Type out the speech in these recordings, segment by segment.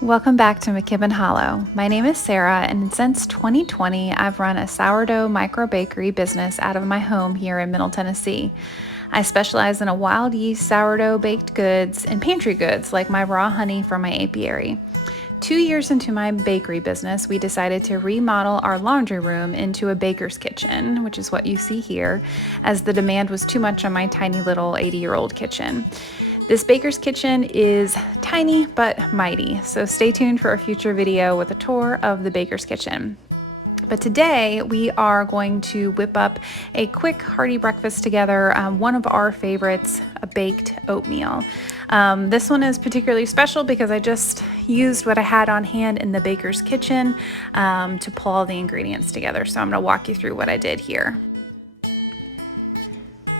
Welcome back to McKibbon Hollow. My name is Sarah, and since 2020, I've run a sourdough micro bakery business out of my home here in Middle Tennessee. I specialize in a wild yeast sourdough baked goods and pantry goods like my raw honey from my apiary. 2 years into my bakery business, we decided to remodel our laundry room into a baker's kitchen, which is what you see here, as the demand was too much on my tiny little 80-year-old kitchen. This baker's kitchen is tiny but mighty, so stay tuned for a future video with a tour of the baker's kitchen. But today we are going to whip up a quick hearty breakfast together, one of our favorites, a baked oatmeal. This one is particularly special because I just used what I had on hand in the baker's kitchen to pull all the ingredients together. So I'm going to walk you through what I did here.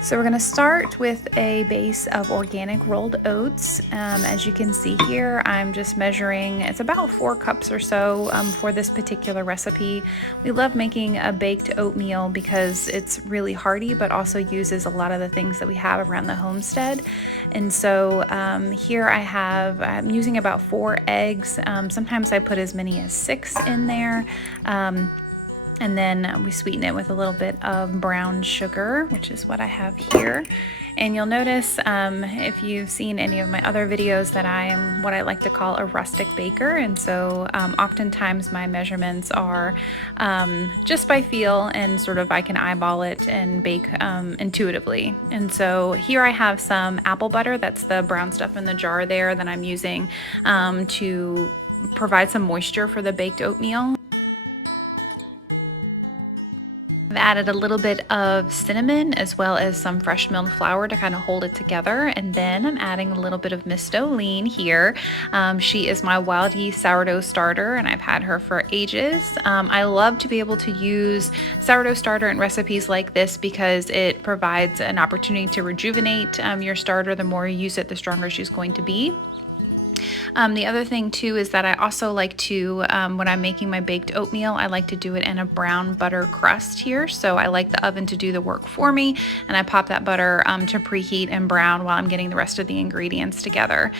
So we're going to start with a base of organic rolled oats. As you can see here, I'm just measuring, it's about 4 cups or so for this particular recipe. We love making a baked oatmeal because it's really hearty, but also uses a lot of the things that we have around the homestead. And so here I'm using about 4 eggs. Sometimes I put as many as 6 in there. And then we sweeten it with a little bit of brown sugar, which is what I have here. And you'll notice if you've seen any of my other videos that I am what I like to call a rustic baker. And so oftentimes my measurements are just by feel and sort of I can eyeball it and bake intuitively. And so here I have some apple butter. That's the brown stuff in the jar there that I'm using to provide some moisture for the baked oatmeal. I've added a little bit of cinnamon as well as some fresh milled flour to kind of hold it together, and then I'm adding a little bit of Miss Doline here. She is my wild yeast sourdough starter, and I've had her for ages. I love to be able to use sourdough starter in recipes like this because it provides an opportunity to rejuvenate your starter. The more you use it, the stronger she's going to be. The other thing too is that I also like to, when I'm making my baked oatmeal, I like to do it in a brown butter crust here. So I like the oven to do the work for me, and I pop that butter to preheat and brown while I'm getting the rest of the ingredients together.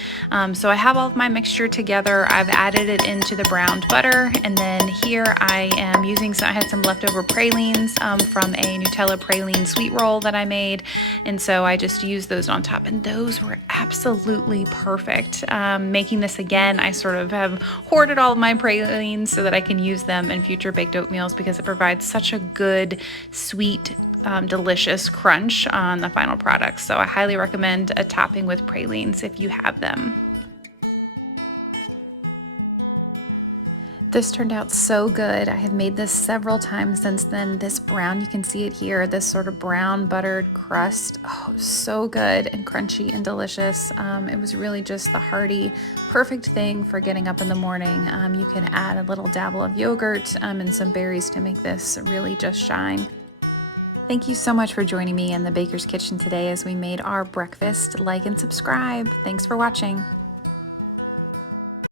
So I have all of my mixture together. I've added it into the browned butter, and then here I am using, I had some leftover pralines from a Nutella praline sweet roll that I made, and so I just used those on top, and those were absolutely perfect. Making this again, I sort of have hoarded all of my pralines so that I can use them in future baked oatmeals because it provides such a good, sweet, delicious crunch on the final product. So I highly recommend a topping with pralines if you have them. This turned out so good. I have made this several times since then. This brown, you can see it here, this sort of brown buttered crust. Oh, so good and crunchy and delicious. It was really just the hearty, perfect thing for getting up in the morning. You can add a little dabble of yogurt and some berries to make this really just shine. Thank you so much for joining me in the Baker's Kitchen today as we made our breakfast. Like and subscribe. Thanks for watching.